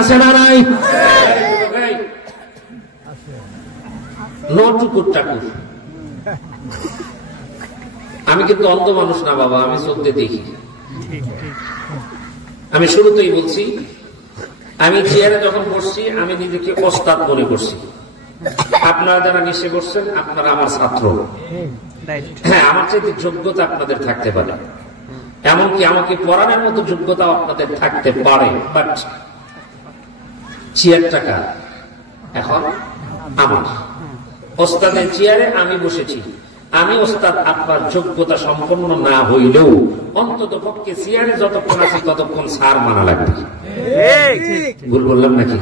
আছে না নাই? নটুকুর টাকুর। আমি কিন্তু অন্ধ মানুষ না বাবা, আমি চলতে দেখি। আমি শুরুতেই বলছি, আমি চেয়ারে যখন বসছি আমি নিজেকে ওস্তাদ মনে করছি। আপনারা যারা নিচে বসছেন আপনারা আমার ছাত্র। হ্যাঁ, আমার চাইতে যোগ্যতা আপনাদের থাকতে পারে, এমনকি আমাকে পড়ানোর মতো যোগ্যতা আপনাদের থাকতে পারে, বাট চেয়ারটা কার? এখন আমার ওস্তাদের চেয়ারে আমি বসেছি। আমি ওস্তাদ আপনার যোগ্যতা সম্পন্ন না হইলেও অন্তত পক্ষে চেয়ারে যতক্ষণ আছি ততক্ষণ সার মানা লাগবে। ভুল বললাম নাকি?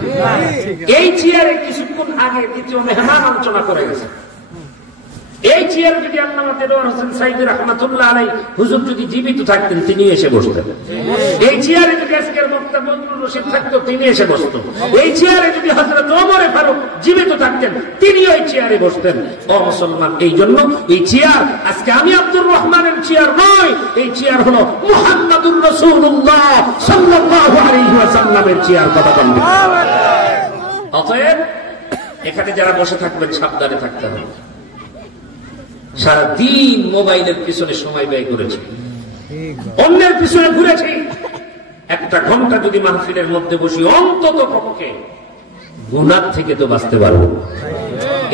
এই চেয়ারে কিছুক্ষণ আগে দ্বিতীয় মেহমান আলোচনা করে গেছে। এই চেয়ারে যদি আল্লামা দেলোয়ার হোসেন সাইদি রাহমাতুল্লাহ আলাইহি হুজুর যদি জীবিত থাকতেন তিনি এসে বসতেন। এই চেয়ারে যদি আজকের বক্তা বজলুর রশিদ থাকতো তিনি এসে বসতেন। এই চেয়ারে যদি হযরত ওমর ফারুক জীবিত থাকতেন তিনি ওই চেয়ারে বসতেন। ও মুসলমান, এই জন্য এই চেয়ার আজকে আমি আব্দুর রহমানের চেয়ার নয়, এই চেয়ার হলো মুহাম্মাদুর রাসূলুল্লাহ সাল্লাল্লাহু আলাইহি ওয়াসাল্লামের চেয়ার। কথা বলবেন। অতএব এখানে যারা বসে থাকবেন সাবধানে থাকতে হবে। সারাদিন মোবাইলের পিছনে সময় ব্যয় করেছি, অন্যের পিছনে ঘুরেছি। একটা ঘন্টা যদি মাহফিলের মধ্যে বসি অন্তত পক্ষে গুনাহ থেকে তো বাঁচতে পারবো।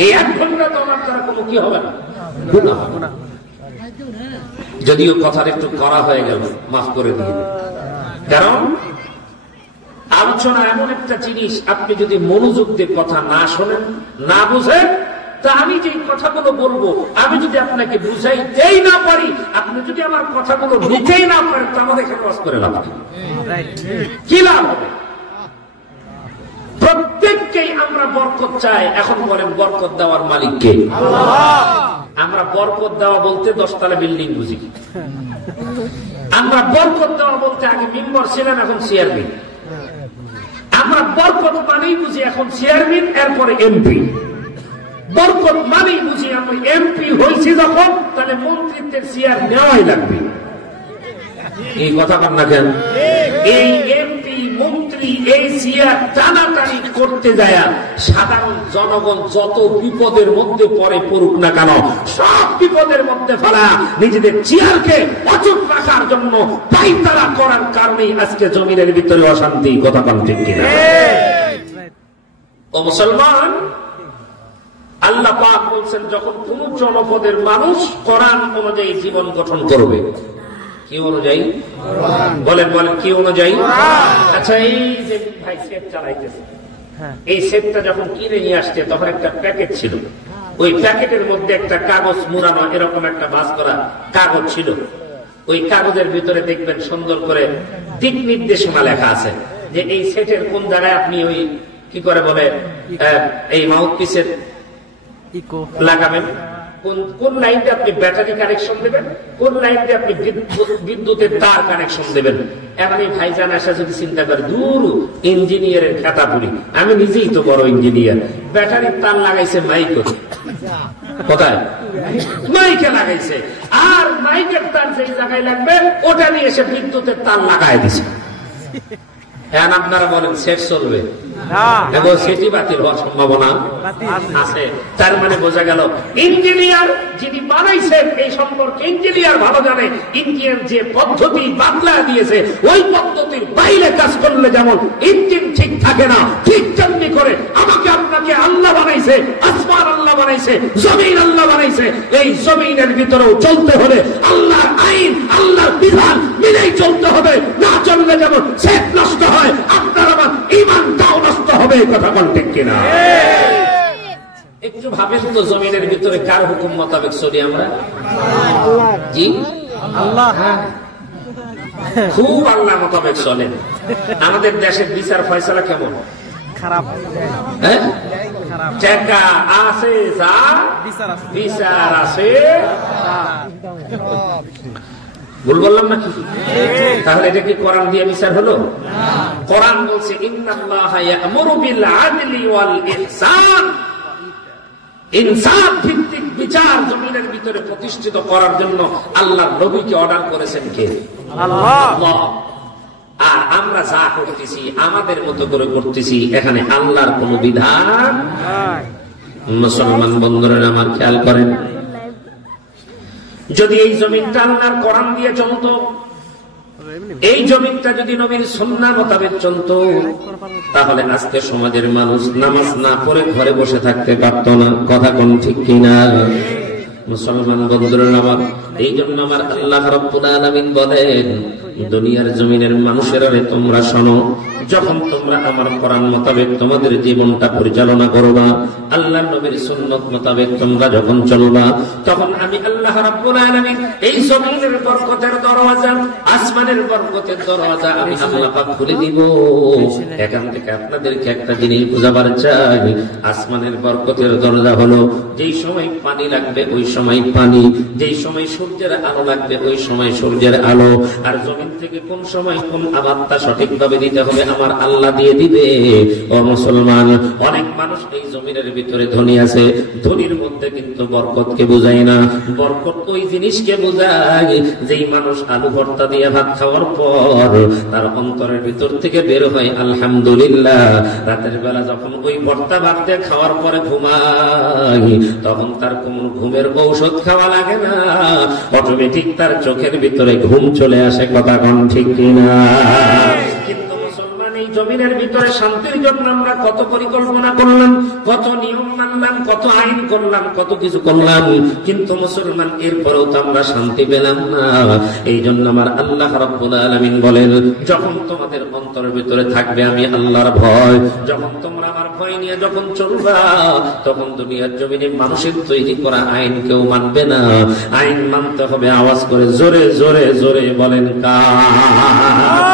এই এক ঘন্টা তো আমার দ্বারা কোনো কি হবে না, গুনাহ হবে না। যদিও কথার একটু করা হয়ে গেল, মাফ করে দিয়ে, কারণ আলোচনা এমন একটা জিনিস আপনি যদি মনোযোগ দিয়ে কথা না শোনেন, না বুঝেন, তা আমি যে কথাগুলো বলবো আমি যদি আপনাকে বুঝাইতেই না পারি, আপনি যদি আমার কথাগুলো নিতেই না পারেন, তো আমাদের এখানে ওয়াজ করে লাভ কি লাভ হবে? প্রত্যেককেই আমরা বরকত চাই। এখন বলেন বরকত দেওয়ার মালিক কে? আমরা বরকত দেওয়া বলতে 10 তলা বিল্ডিং বুঝি। আমরা বরকত দেওয়া বলতে আগে মেম্বার ছিলেন, এখন চেয়ারম্যান। আমরা বরকত মানেই বুঝি এখন চেয়ারম্যান, এরপরে এমপি। বরকত মানেই বুঝি আমি এমপি হয়েছি যখন, তাহলে মন্ত্রিত্বের চেয়ার নেওয়াই লাগবে। এই কথা বল না কেন? এই এমপি মন্ত্রী এই চেয়ার টানাটানি করতে যায় সাধারণ জনগণ যত বিপদের মধ্যে পড়ে পড়ুক না কেন, সব বিপদের মধ্যে ফেলা নিজেদের চেয়ারকে অচুট রাখার জন্য পাইতারা করার কারণেই আজকে জমিনের ভিতরে অশান্তি। কথা বল ঠিক কিনা? ও মুসলমান, আল্লাহ পাক বলছেন যখন কোন জনপদের মানুষ কোরআন অনুযায়ী জীবন গঠন করবে। কি অনুযায়ী? বলেন বলেন, কি অনুযায়ী? আচ্ছা, এই যে ভাই সেট চালাইতেছে, এই সেটটা যখন কিনে নিয়ে আসছে তখন একটা প্যাকেট ছিল। ওই প্যাকেটের মধ্যে একটা কাগজ মুড়ানো, এরকম একটা ভাঁজ করা কাগজ ছিল। ওই কাগজের ভিতরে দেখবেন সুন্দর করে দিক নির্দেশনা লেখা আছে যে এই সেটের কোন জায়গায় আপনি ওই কি করে বলে এই মাউথপিসের লাগাবেন, কোন লাইনটা আপনি ব্যাটারি কানেকশন দেবেন, কোন লাইনটা আপনি বিদ্যুতের তার কানেকশন দেবেন। এমনি ভাইজান আসা যদি চিন্তা করে দূর ইঞ্জিনিয়ারের খেতা পুরি, আমি নিজেই তো বড় ইঞ্জিনিয়ার, ব্যাটারির তার লাগাইছে মাইক, কোথায় মাইকে লাগাইছে, আর মাইকের তার যেই জায়গায় লাগবে ওটা নিয়ে এসে বিদ্যুতের তার লাগাই দিছে। এখন আপনারা বলেন সেট চলবে? সেটি বাতিল হওয়ার সম্ভাবনা আছে। তার মানে বোঝা গেল ইঞ্জিনিয়ার যিনি বানাইছেন এই সম্পর্কে ইঞ্জিনিয়ার ভালো জানে। ইঞ্জিনিয়ার যে পদ্ধতি বাতলা দিয়েছে ওই পদ্ধতির বাইরে কাজ করলে যেমন ইঞ্জিন ঠিক থাকে না, ঠিক তেমনি করে আমাকে আপনাকে আল্লাহ বানাইছে, আসমান আল্লাহ বানাইছে, জমিন আল্লাহ বানাইছে। এই জমিনের ভিতরেও চলতে হলে আল্লাহর আইন, আল্লাহর বিধান মিলেই চলতে হবে। না চললে যেমন সেট নষ্ট হয়, আপনার আমার ঈমানটাও নষ্ট হবে। কথা বল ঠিক কিনা? একটু ভাবেন তো, জমিনের ভিতরে কার হুকুম মোতাবেক চলি আমরা? জি আল্লাহ, খুব আল্লাহ মোতাবেক চলেন। আমাদের দেশের বিচার ফয়সালা কেমন? খারাপ। টাকা আছে যা, বিচার আছে। ভুল বললাম নাকি? তাহলে এটা কি কোরআন দিয়ে বিচার হলো? কোরআন বলছে ইন্নাল্লাহা ইয়া'মুরু বিল আদলি ওয়াল ইহসান। ইনসাফ ভিত্তিক বিচার জমিনের ভিতরে প্রতিষ্ঠিত করার জন্য আল্লাহর নবীকে অর্ডার করেছেন কে? আল্লাহ। আর আমরা যা করতেছি আমাদের মতো করে করতেছি, এখানে আল্লাহর কোন বিধান। মুসলমান বন্ধুরা আমার খেয়াল করেন, যদি এই জমিনটা আল্লাহর কোরআন দিয়ে চলতো, এই জমিনটা যদি নবীর সুন্নাহ মোতাবেক চলতো, তাহলে আজকে সমাজের মানুষ নামাজ না পড়ে ঘরে বসে থাকতে পারত না। কথা কোন ঠিক কিনা? মুসলমান বন্ধুরা আমার, এই জন্য আমার আল্লাহ রাব্বুল আলামিন বলেন, দুনিয়ার জমিনের মানুষেরা তোমরা শোনো, যখন তোমরা আমার কোরআন মোতাবেক তোমাদের জীবনটা পরিচালনা করবা, আল্লাহর নবীর সুন্নাত মোতাবেক তোমরা যখন চলবা, তখন আমি আল্লাহ রাব্বুল আলামিন এই জমিনের বরকতের দরওয়াজা, আসমানের বরকতের দরওয়াজা আমি আল্লাহ পাক খুলে দিব। এখান থেকে আপনাদেরকে একটা জিনিস বুঝাবার চাই, আসমানের বরকতের দরজা হলো যেই সময় পানি লাগবে ওই সময় পানি, যেই সময় সূর্যের আলো লাগবে ওই সময় সূর্যের আলো, আর জমিন থেকে কোন সময় কোন আবাদটা সঠিকভাবে দিতে হবে আমার আল্লাহ দিয়ে দিবে। ও মুসলমান, অনেক মানুষ এই জমিনের ভিতরে ধনী আছে, ধনীর মধ্যে কিন্তু বরকতকে বোঝায় না। বরকত ওই জিনিসকে বোঝায় যেই মানুষ আলু ভর্তা দিয়ে ভাত খাওয়ার পর তার অন্তরের ভিতর থেকে বের হয় আলহামদুলিল্লাহ। রাতের বেলা যখন ওই ভর্তা ভাত দিয়ে খাওয়ার পরে ঘুমায়, তখন তার কোন ঘুমের ঔষধ খাওয়া লাগে না, অটোমেটিক তার চোখের ভিতরে ঘুম চলে আসে। কথা কোন ঠিক কিনা? কিন্তু মুসলমান, এই জমিনের ভিতরে শান্তির জন্য আমরা কত পরিকল্পনা করলাম, কত নিয়ম মানলাম, কত আইন করলাম, কত কিছু করলাম, কিন্তু মুসলমান এরপরেও তো আমরা শান্তি পেলাম না। এই জন্য আমার আল্লাহ রাব্বুল আলামিন বলেন, যখন তোমাদের অন্তরের ভিতরে থাকবে আমি আল্লাহর ভয়, যখন তোমরা আমার ভয় নিয়ে যখন চলবা, তখন দুনিয়ার জমিনে মানুষের তৈরি করা আইন কেউ মানবে না। আইন মানতে হবে আওয়াজ করে, জোরে জোরে জোরে বলেন কার।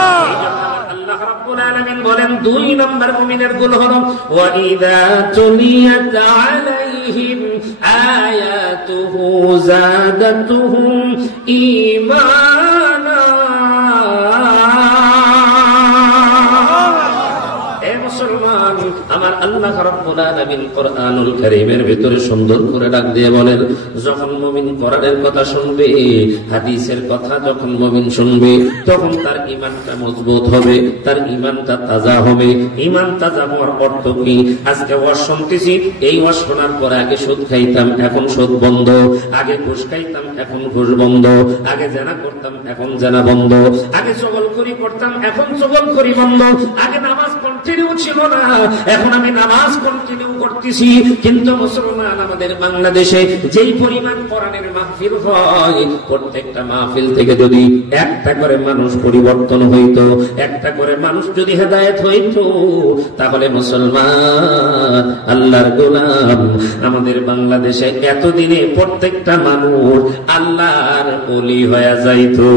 বলেন 2 নম্বর মুমিনের গুণ হলো ওয়াইদা তুলিয়াত আলাইহিম আয়াতুহু যাদাতুহুম ঈমানা। আমার আল্লাহ রাব্বুল আলামিন কোরআনুল কারীমের ভিতরে সুন্দর করে ডাক দিয়ে বলেন, যখন মুমিন কোরআনের কথা শুনবে, হাদিসের কথা যখন মুমিন শুনবে, তখন তার ঈমানটা মজবুত হবে, তার ঈমানটা তাজা হবে। ঈমান তাজা হওয়ার অর্থ কি? আজকে ওয়াজ শুনতেছি, এই ওয়াজ শোনার পরে আগে সুদ খাইতাম, এখন সুদ বন্ধ, আগে ঘুষ খাইতাম, এখন ঘুষ বন্ধ, আগে জেনা করতাম, এখন জেনা বন্ধ, আগে চগলখড়ি করতাম, এখন চগলখড়ি বন্ধ, আগে নামাজ কন্টিনিউ ছিল না, এখন আমি নামাজ কন্টিনিউ করতেছি। কিন্তু মুসলমান, আমাদের বাংলাদেশে যেই পরিমাণ কোরআনের মাহফিল হয়, প্রত্যেকটা মাহফিল থেকে যদি একটা করে মানুষ পরিবর্তন হইতো, একটা করে মানুষ যদি হেদায়েত হইতো, তাহলে মুসলমান আল্লাহর গোলাম আমাদের বাংলাদেশে এতদিনে প্রত্যেকটা মানুষ আল্লাহর ওলি হয়ে যাইতো।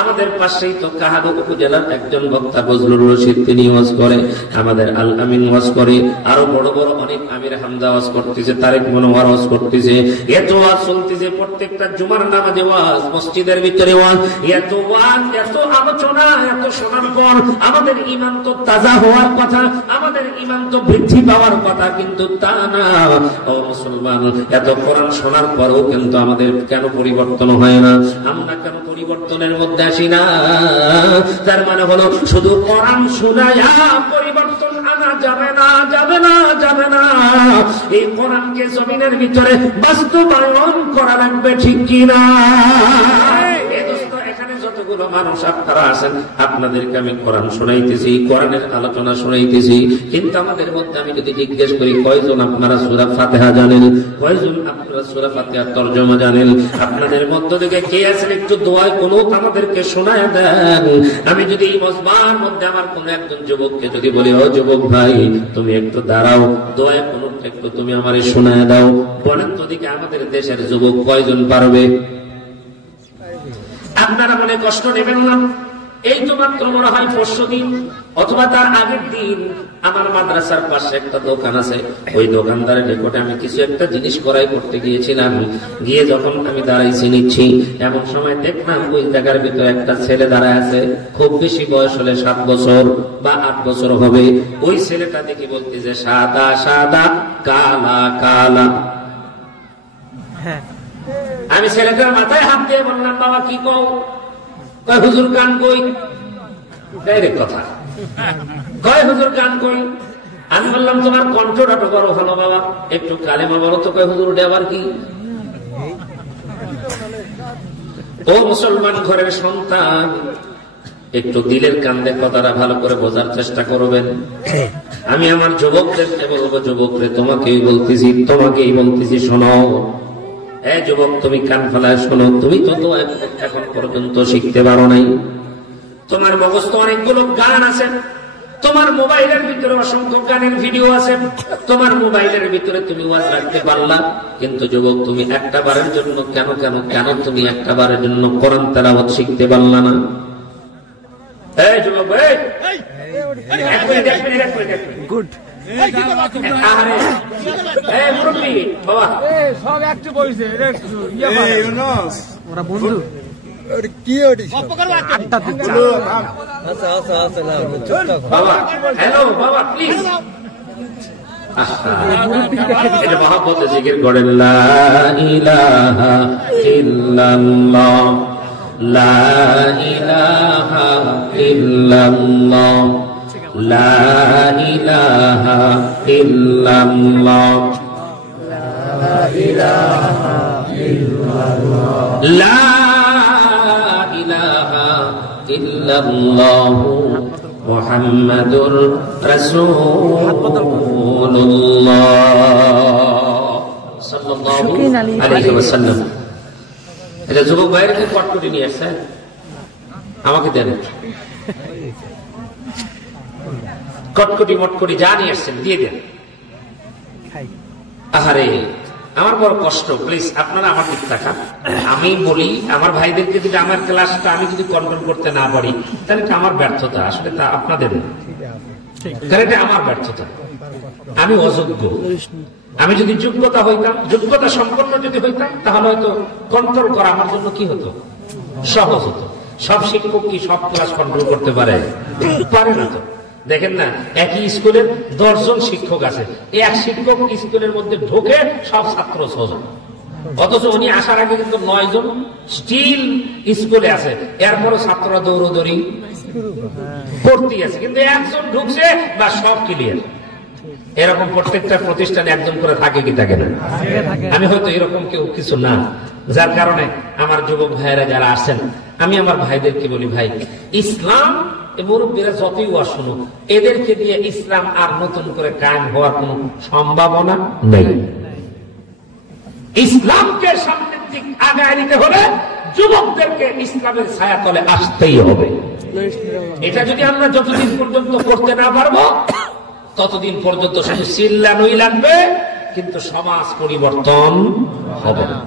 আমাদের পাশেই তো কাহাদু উপজেলার একজন বক্তা বজলুর রশিদ, তিনি ওয়াজ করে, আমাদের আল আমিন ওয়াজ করে, আরো বড় বড় অনেক আমির হামজা ওয়াজ করতেছে, তারেক মনোয়ার ওয়াজ করতেছে, এত ওয়াজ চলতেছে, প্রত্যেকটা জুমার নামাজে ওয়াজ, মসজিদের ভিতরে ওয়াজ, এত ওয়াজ, এত আলোচনা, এত শোনার পর আমাদের ঈমান তো তাজা হওয়ার কথা, আমাদের ঈমান তো বৃদ্ধি পাওয়ার কথা, কিন্তু তা না। ও মুসলমান, এত কোরআন শোনার পরেও কিন্তু আমাদের কেন পরিবর্তন হয় না? আমরা কেন পরিবর্তনের মধ্যে আসি না? তার মানে হলো শুধু কোরআন শোনায়া পরিবর্তন আনা যাবে না, যাবে না, যাবে না। এই কোরআনকে জমিনের ভিতরে বাস্তবায়ন করা লাগবে, ঠিক কিনা? যতগুলো মানুষ আপনারা আছেন, আপনাদেরকে আমি কোরআন শোনাইতেছি, কোরআনের আলোচনা শোনাইতেছি, কিন্তু আমাদের মধ্যে আমি যদি জিজ্ঞেস করি কয়জন আপনারা সূরা ফাতিহা জানেন, কয়জন আপনারা সূরা ফাতিহার তরজমা জানেন, আপনাদের মধ্য থেকে কে আছেন একটু দোয়া কোনো আমাদেরকে শোনায় দেন। আমি যদি এই মজমার মধ্যে আমার কোন একজন যুবককে যদি বলি, ও যুবক ভাই তুমি একটু দাঁড়াও, দোয়া কোনো একটু তুমি আমারে শোনায় দাও, বলেন তো দিকে আমাদের দেশের যুবক কয়জন পারবে? আপনারা মনে কষ্ট নেবেন না। এই তো মাত্র মনে হয় পরশু দিন অথবা তার আগের দিন আমার মাদ্রাসার পাশে একটা দোকান আছে, ওই দোকানদারের নিকটে আমি কিছু একটা জিনিস ক্রয় করতে গিয়েছিলাম। গিয়ে যখন আমি দাঁড়াইছি নিচ্ছি, এমন সময় দেখলাম ওই জায়গার ভিতরে একটা ছেলে দাঁড়ায় আছে, খুব বেশি বয়স হলে 7 বছর বা 8 বছর হবে। ওই ছেলেটা দেখি বলতে যে সাদা সাদা কালা কালা। আমি ছেলেটার মাথায় হাত দিয়ে বললাম, বাবা কি কও? কয় হুজুর গান কই। ডাইরেক্ট কথা, কয় হুজুর গান কই। আমি বললাম তোমার কণ্ঠটা তো বড় ভালো বাবা, একটু কালেমা বলো তো। কয় হুজুর ওটা আবার কি? ও মুসলমান ঘরের সন্তান, একটু দিলের কান্দে কথাটা ভালো করে বোঝার চেষ্টা করবেন। আমি আমার যুবকদেরকে বলবো, যুবকরে তোমাকেই বলতেছি শোনো। এই যুবক, তুমি কান ফেলায় শোনো। তুমি তো এখন পর্যন্ত শিখতে পারো নাই। তোমার মগজ তো অনেকগুলো গান আছে, তোমার মোবাইলের ভিতরে অসংখ্য গানের ভিডিও আছে, তোমার মোবাইলের ভিতরে তুমি ওয়াজ রাখতে পারলা, কিন্তু যুবক তুমি একটা বারের জন্য কেন তুমি একটা বারের জন্য কোরআন তেলাওয়াত শিখতে পারলা না? এই যুবক, গুড বন্ধু কি বাবা, হ্যালো বাবা, প্লিজ এটা মহব্বতে জিকির করেন। লা ইলাহা ইল্লাল্লাহ, লা ইলাহা ইল্লাল্লাহ, লা ইলাহা ইল্লাল্লাহ, লা ইলাহা ইল্লাল্লাহ, লা ইলাহা ইল্লাল্লাহ মুহাম্মাদুর রাসূলুল্লাহ সাল্লাল্লাহু আলাইহি ওয়াসাল্লাম। এটা যুবক ভাইয়ের কি কটকটি নিয়ে আসছে, আমাকে দেন। কটকটি মটকটি যা নিয়ে আসছেন দিয়ে দেন। আহারে আমার বড় কষ্ট, প্লিজ আপনারা আমার দিক তাকান। আমি বলি আমার ভাইদেরকে যদি আমার ক্লাসটা আমি যদি কন্ট্রোল করতে না পারি, তাহলে এটা আমার ব্যর্থতা, আসলে তা আপনাদের না, কারণ এটা আমার ব্যর্থতা। আমি অযোগ্য। আমি যদি যোগ্যতা হইতাম, যোগ্যতা সম্পন্ন যদি হইতাম, তাহলে হয়তো কন্ট্রোল করা আমার জন্য কি হতো, সহজ হতো। সব শিক্ষক কি সব ক্লাস কন্ট্রোল করতে পারে? পারে না তো। দেখেন না, একই স্কুলের 10 জন শিক্ষক আছে, এক শিক্ষক স্কুলের মধ্যে ঢোকে সব ছাত্র 6 জন, অথচ উনি আসার আগে কিন্তু 9 জন স্টিল স্কুলে আছে, এরপরও ছাত্ররা দৌড়দৌড়ি করতে আছে, কিন্তু একজন ঢুকছে বা সব ক্লিয়ার। এরকম প্রত্যেকটা প্রতিষ্ঠানে একজন করে থাকে কি থাকে না? আমি হয়তো এরকম কেউ কিছু না, যার কারণে আমার যুবক ভাইয়েরা যারা আছেন, আমি আমার ভাইদেরকে বলি, ভাই ইসলাম মুরব্বীরা যতই ওয়াজ শুনুক, এদেরকে দিয়ে ইসলাম আর নতুন করে কায়েম হওয়ার কোন সম্ভাবনা নেই। ইসলামকে সামনের দিক আগায় নিতে হলে যুবকদেরকে ইসলামের ছায়াতলে আসতেই হবে। এটা যদি আমরা যতদিন পর্যন্ত করতে না পারবো, ততদিন পর্যন্ত শুধু চিল্লানোই লাগবে, কিন্তু সমাজ পরিবর্তন হবে না।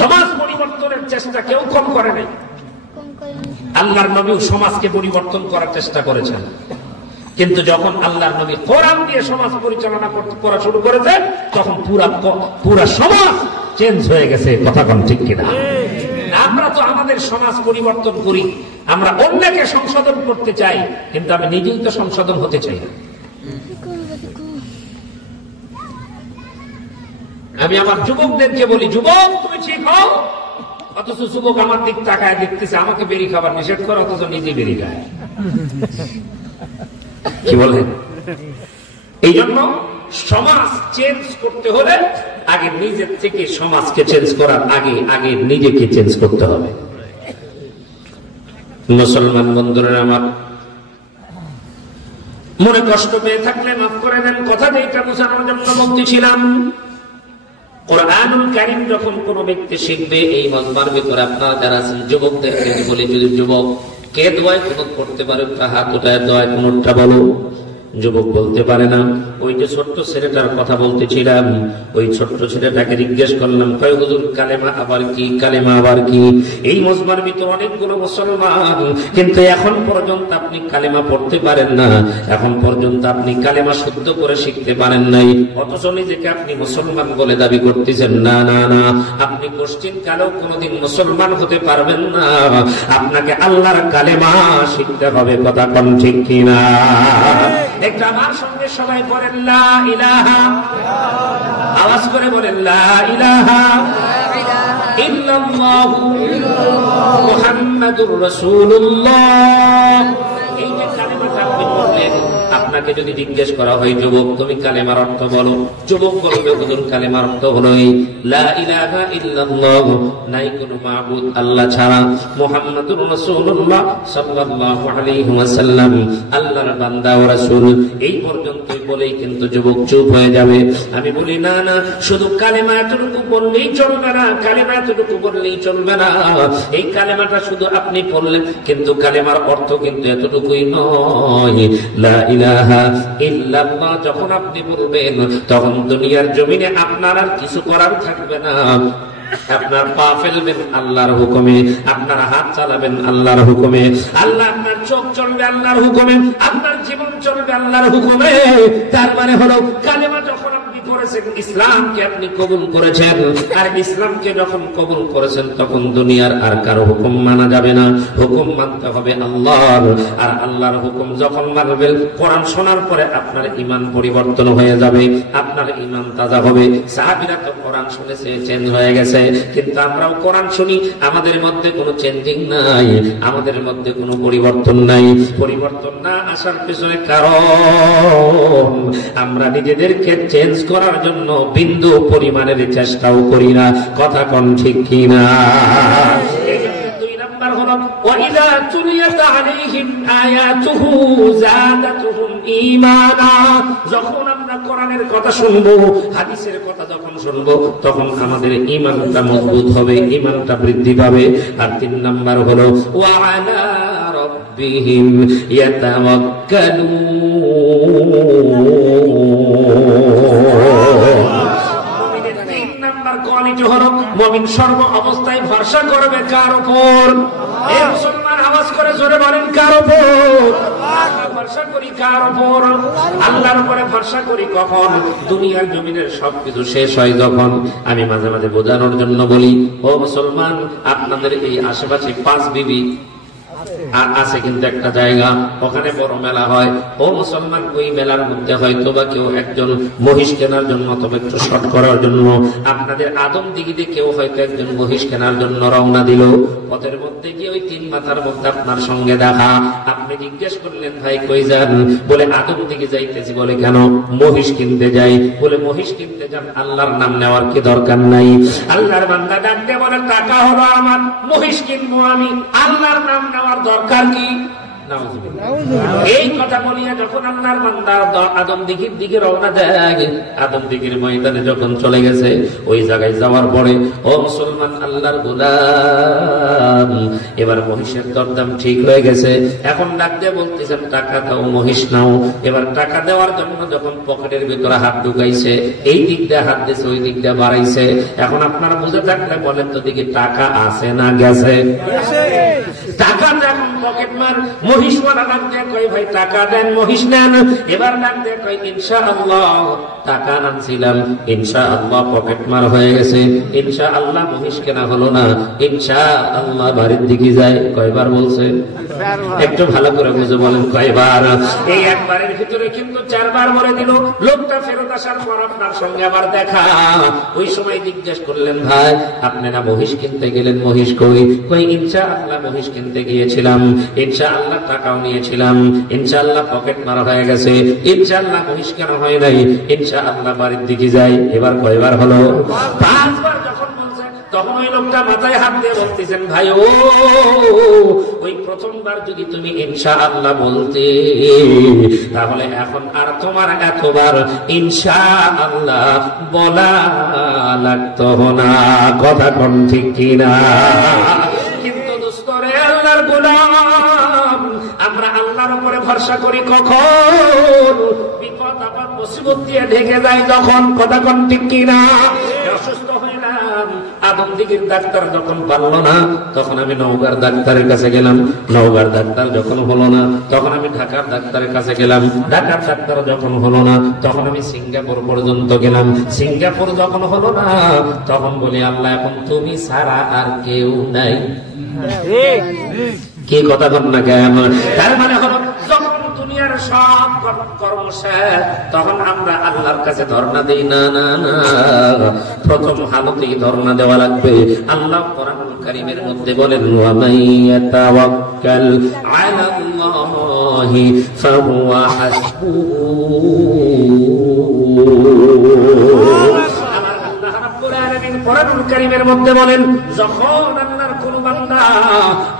সমাজ পরিবর্তনের চেষ্টা কেউ কম করে নাই। আল্লাহর নবী সমাজকে পরিবর্তন করার চেষ্টা করেছেন, কিন্তু যখন আল্লাহর নবী কোরআন দিয়ে সমাজ পরিচালনা করা শুরু করেছে, তখন পুরা সমাজ চেঞ্জ হয়ে গেছে। কথা কোন ঠিক কিনা? আমরা তো আমাদের সমাজ পরিবর্তন করি, আমরা অন্যকে সংশোধন করতে চাই, কিন্তু আমি নিজেই তো সংশোধন হতে চাই না। আমি আমার যুবকদেরকে বলি, যুবক তুমি ঠিক হও, অথচ যুবক আমার দিক তাকায় দেখতেছে, আমাকে বেরি খাবার নিষেধ করে, অথচ নিজে বেরি খায়। কি বলেন? এই জন্য সমাজ চেঞ্জ করতে হলে আগে নিজের থেকে সমাজকে চেঞ্জ করার আগে নিজেকে চেঞ্জ করতে হবে। মুসলমান বন্ধুরা আমার, মনে কষ্ট পেয়ে থাকলে মাফ করে দেন। কথা যেটা বোঝানোর জন্য বলতেছিলাম, কুরআনুল কারীম যখন কোন ব্যক্তি শিখবে, এই মজমার ভিতরে আপনারা যারা আছেন যুবকদেরকে বলি, যদি যুবক কে দোয়ায় কোন করতে পারে, হাত উঠায় দোয়ায় কোনটা বলো। যুবক বলতে পারে না। ওই যে ছোট্ট ছেলেটার কথা বলতেছিলাম, ওই ছোট্ট ছেলেটাকে জিজ্ঞেস করলাম, কয় হুজুর কালেমা আবার কি, কালেমা আবার কি? এই মজমার ভিতর অনেকগুলো মুসলমান, কিন্তু এখন পর্যন্ত আপনি কালেমা পড়তে পারেন না, এখন পর্যন্ত আপনি কালেমা শুদ্ধ করে শিখতে পারেন নাই, অথচ নিজেকে আপনি মুসলমান বলে দাবি করতেছেন। না না না, আপনি কোশ্চিন কালেও কোনোদিন মুসলমান হতে পারবেন না, আপনাকে আল্লাহর কালেমা শিখতে হবে। কথা কোন ঠিক কিনা? একটা আমার সঙ্গে সবাই বলেন, লা ইলাহা, আওয়াজ করে বলেন লা ইলাহা ইল্লাল্লাহু মুহাম্মাদুর রাসূলুল্লাহ। এই যে কালেমাটা আপনি বললেন, আপনাকে যদি জিজ্ঞেস করা হয় যুবক তুমি কালেমার অর্থ বলো, যুবক বলবে হুজুর কালেমার অর্থ হলো এই লা ইলাহা ইল্লাল্লাহ, নাই কোনো মাবুদ আল্লাহ ছাড়া, মুহাম্মাদুর রাসূলুল্লাহ সাল্লাল্লাহু আলাইহি ওয়াসাল্লাম আল্লাহর বান্দা ও রাসূল। এই পর্যন্তই বলেই কিন্তু যুবক চুপ হয়ে যাবে। আমি বলি না না, শুধু কালেমা এতটুকু বললেই চলবে না, কালেমা এতটুকু বললেই চলবে না। এই কালেমাটা শুধু আপনি পড়লেন, কিন্তু কালেমার অর্থ কিন্তু এতটুকুই নয়। লা ইলাহা ইল্লাল্লাহ যখন আপনি বলবেন, তখন দুনিয়ার জমিনে আপনার আর কিছু করার থাকবে না। আপনার পা ফেলবেন আল্লাহর হুকুমে, আপনার হাত চালাবেন আল্লাহর হুকুমে, আল্লাহ আপনার চোখ চলবে আল্লাহর হুকুমে, আপনার জীবন চলবে আল্লাহর হুকুমে। তার মানে হলো কালেমা যখন আপনি করেছেন, ইসলামকে আপনি কবুল করেছেন, আর ইসলামকে যখন কবুল করেছেন তখন দুনিয়ার আর কারো হুকুম মানা যাবে না, হুকুম মানতে হবে আল্লাহর। আর আল্লাহর হুকুম যখন মানবেন, কোরআন শোনার পরে আপনার ঈমান পরিবর্তন হয়ে যাবে, আপনার ঈমান তাজা হবে। সাহাবীরা তো কোরআন শুনেছে, চেঞ্জ হয়ে গেছে, কিন্তু আমরাও কোরআন শুনি, আমাদের মধ্যে কোনো চেঞ্জিং নাই, আমাদের মধ্যে কোনো পরিবর্তন নাই। পরিবর্তন না আসার পেছনে কারণ আমরা নিজেদেরকে চেঞ্জ করার জন্য বিন্দু পরিমাণের চেষ্টাও করি না। কথা কোন ঠিক কিনা? দুই নাম্বার হলো ওয়াইদা তুলিয়াত আলাইহিম আয়াতুহু যাদাতুহুম ঈমানা। যখন আমরা কোরআনের কথা শুনবো, হাদিসের কথা যখন শুনবো, তখন আমাদের ঈমানটা মজবুত হবে, ঈমানটা বৃদ্ধি পাবে। আর তিন নাম্বার হলো ওয়া আলা রাব্বিহিম কোয়ালিটি হলো মুমিন সর্ব অবস্থায় ভরসা করবে কার উপর? এই মুসলমান আওয়াজ করে জোরে বলেন কার উপর? ভরসা করি কার উপর? আল্লাহর উপরে ভরসা করি কখন? দুনিয়ার জমিনের সবকিছু শেষ হয় যখন। আমি মাঝে মাঝে বোঝানোর জন্য বলি, ও মুসলমান, আপনাদের এই আশেপাশে 5 বিবি আছে কিন্তু একটা জায়গা, ওখানে বড় মেলা হয়। ও মুসলমান, ওই মেলার মধ্যে হয়তো বা কেউ একজন মহিষ কেনার জন্য অথবা একটু শর্ট করার জন্য আপনাদের আদম দিঘিতে কেউ হয়তো একজন মহিষ কেনার জন্য রওনা দিল। পথের মধ্যে গিয়ে ওই 3 মাথার মধ্যে আপনার সঙ্গে দেখা। আপনি জিজ্ঞেস করলেন ভাই কই যান? বলে আদম দিঘি যাইতেছি। বলে কেন? মহিষ কিনতে যাই। বলে মহিষ কিনতে যান, আল্লাহর নাম নেওয়ার কি দরকার নাই? আল্লাহর বান্দা ডাকতে বলে টাকা হলো আমার, মহিষ কিনবো আমি, আল্লাহর নাম নেওয়ার দরকার কি? এই কথা বলিয়া যখন আল্লাহর বান্দা আদম দিঘির দিকে রওনা দেয়, আদম দিঘির ময়দানে যখন চলে গেছে, ওই জায়গায় যাওয়ার পরে ও মুসলমান আল্লাহর গোলাম, এবার মহিষের দরদাম ঠিক হয়ে গেছে। এখন ডাক দিয়ে বলতেছেন টাকা দাও, মহিষ নাও। এবার টাকা দেওয়ার জন্য যখন পকেটের ভিতরে হাত ঢুকাইছে, এই দিক দিয়ে হাত দিয়েছে, ওই দিক দিয়ে বাড়াইছে। এখন আপনারা বুঝে থাকলে বলেন তো দিকে টাকা আছে না গেছে? টাকা যখন পকেট মার, মহিষওয়ালা ডাক দিয়ে কই ভাই টাকা দেন, মহিষ নেন। এবার ডাক দিয়ে কই ইনশাআল্লাহ টাকা আনছিলাম, ইনশাআল্লাহ পকেট মার হয়ে গেছে, ইনশাআল্লাহ মহিষ কেনা হলো না, ইনশাআল্লাহ বাড়ির দিকে যায়। কয়বার বলছে? একটু ভালো করে বুঝে বলেন কয়বার? এই একবারের ভিতরে কিন্তু 4 বার বলে দিল। লোকটা ফেরত আসার পর আপনার সঙ্গে আবার দেখা। ওই সময় জিজ্ঞেস করলেন ভাই আপনি না মহিষ কিনতে গেলেন, মহিষ কই? কই ইনশাআল্লাহ মহিষ কিনতে গিয়েছিলাম, ইনশাআল্লাহ টাকাও নিয়েছিলাম, ইনশাআল্লাহ পকেট মারা হয়ে গেছে, ইনশাআল্লাহ মহিষ কেন হয় নাই, ইনশাআল্লাহ বাড়ির দিকে যাই। এবার কয়বার হলো? 5 বার যখন বলছে, তখন ওই লোকটা মাথায় হাত দিয়ে বলতেছেন ভাই ও, ওই প্রথমবার যদি তুমি ইনশাআল্লাহ বলতে, তাহলে এখন আর তোমার এতবার ইনশাআল্লাহ বলা লাগতো না। কথা কোন ঠিক কিনা? কিন্তু দোস্তরে আল্লাহর গোলাম, আমরা আল্লাহর উপরে ভরসা করি কখন? বিপদ আপদ মুসিবত দিয়ে ঢেকে যায় যখন। কথা কোন ঠিক কিনা? অসুস্থ হইলাম, আদম দিঘির ডাক্তার যখন পারল না, তখন আমি নওগাঁর ডাক্তারের কাছে গেলাম। নওগাঁর ডাক্তার যখন হলো না, তখন আমি ঢাকার ডাক্তারের কাছে গেলাম। ঢাকার ডাক্তার যখন হলো না, তখন আমি সিঙ্গাপুর পর্যন্ত গেলাম। সিঙ্গাপুর যখন হলো না, তখন বলি আল্লাহ এখন তুমি ছাড়া আর কেউ নাই। কি কথা বল না কেন? তার মানে হলো যখন দুনিয়ার সব কর্ম শেষ, তখন আমরা আল্লাহর কাছে ধর্ণা দেই? না না না, প্রথম হালতেই ধর্ণা দেওয়া লাগবে। আল্লাহ কোরআনুল কারীমের মধ্যে বলেন, ওয়া মাইয়াতাওয়াক্কাল আলাল্লাহি ফাহুয়া হাসবুহু। আমার আল্লাহ রাব্বুল আলামিন কোরআনুল কারীমের মধ্যে বলেন, যখন আল্লাহর কোন বান্দা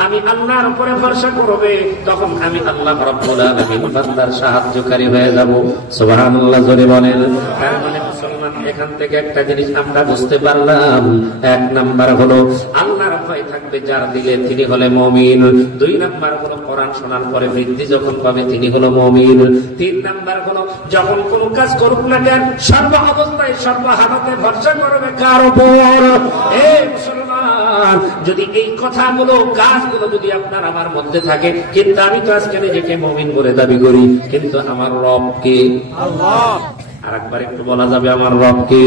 আমি আল্লাহর উপরে ভরসা করবে, তখন আমি আল্লাহ রাব্বুল আলামিন বান্দার সাহায্যকারী হয়ে যাব। সুবহানাল্লাহ জোরে বলেন। তার মানে মুসলমান, এখান থেকে একটা জিনিস আমরা বুঝতে পারলাম, এক নাম্বার হলো আল্লাহর ভয় থাকবে যার দিলে, তিনি হলে মুমিন। দুই নাম্বার হলো কোরআন শোনার পরে বৃদ্ধি যখন পাবে, তিনি হলো মুমিন। তিন নাম্বার হলো যখন কোন কাজ করুক না কেন, সর্ব অবস্থায় সর্ব হালতে ভরসা করবে কার উপর? এই মুসলমান, যদি এই কথাগুলো কাজগুলো যদি আপনার আমার মধ্যে থাকে, কিন্তু আমি তো আজকে নিজেকে মুমিন বলে দাবি করি, কিন্তু আমার রব কে? আল্লাহ। আর একবার একটু বলা যাবে, আমার রব কে?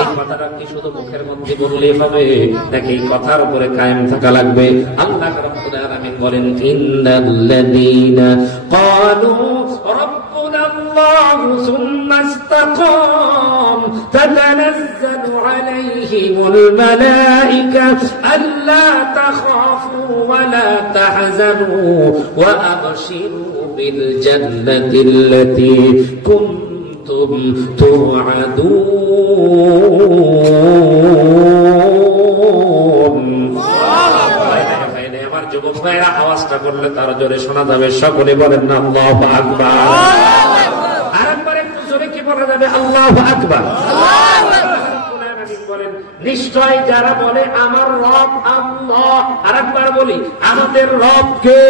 এই কথাটা কি শুধু মুখের মধ্যে বললেই হবে, নাকি এই কথার উপরে কায়েম থাকা লাগবে? আল্লাহ রাব্বুল আলামিন বলেন, ইন্নাল্লাযীনা ক্বালু রাব্বুনা আল্লাহু সুম্মা ইসতাকামু তাতানাজ্জালু আলাইহিমুল মালায়েকা আল্লা তাখাফু ওয়া লা তাহজানু ওয়া আবশিরু বিল জান্নাতিল্লাতী কুনতুম তুআদুন। আমার যুবক ভাইরা আওয়াজটা করলে তার জোরে শোনা যাবে, সকলে বলেন না আল্লাহু আকবার। আরেকবার একটু জোরে কি বলা যাবে? আল্লাহু আকবার। নিশ্চয় যারা বলে আমার রব আল্লাহ, আরেকবার বলি, আমাদের রব কে?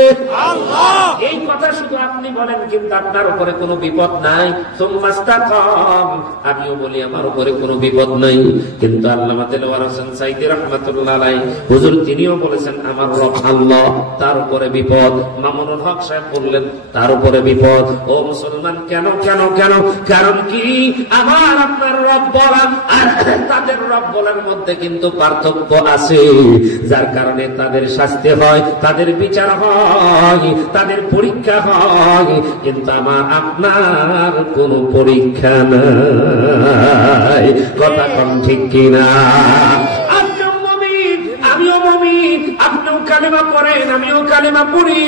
আল্লাহ। এই কথা শুধু আপনি বলেন, কিন্তু আপনার উপরে কোনো বিপদ নাই। আমিও বলি আমার উপরে কোনো বিপদ নাই, কিন্তু আল্লামা দেলওয়ার হোসেন সাইদী রাহমাতুল্লাহ আলাইহি হুজুর তিনিও বলেছেন আমার রব আল্লাহ, তার উপরে বিপদ। মামুনুল হক সাহেব বললেন তার উপরে বিপদ। ও মুসলমান, কেন কেন কেন? কারণ কি, আমার আপনার রব বলা আর তাদের রব বলার মধ্যে কিন্তু পার্থক্য আছে, যার কারণে তাদের শাস্তি হয়, তাদের বিচার হয়, তাদের পরীক্ষা হয়, কিন্তু আমার আপনার কোনো পরীক্ষা নাই। কথা কম ঠিক কিনা? আপনিও মুমিন, আমিও মুমিন, আপনিও কালেমা পড়েন, আমিও কালেমা পড়ি,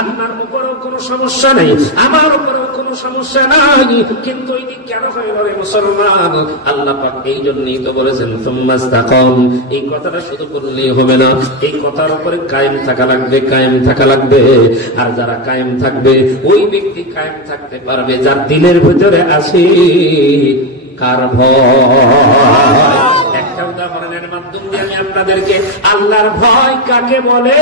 আপনার উপরেও কোনো সমস্যা নেই, আমার উপরেও কোনো সমস্যা নাই, কিন্তু এই দিক কেন হয়ে গেল মুসলমান? আল্লাহ পাক এই জন্যই তো বলেছেন সুম্মা ইসতাকাম। এই কথাটা শুধু বললেই হবে না, এই কথার উপরে কায়েম থাকা লাগবে, কায়েম থাকা লাগবে। আর যারা কায়েম থাকবে, ওই ব্যক্তি কায়েম থাকতে পারবে যার দিলের ভিতরে আসে কার ভয়। একটা উদাহরণের মাধ্যমে আমি আপনাদেরকে আল্লাহর ভয় কাকে বলে,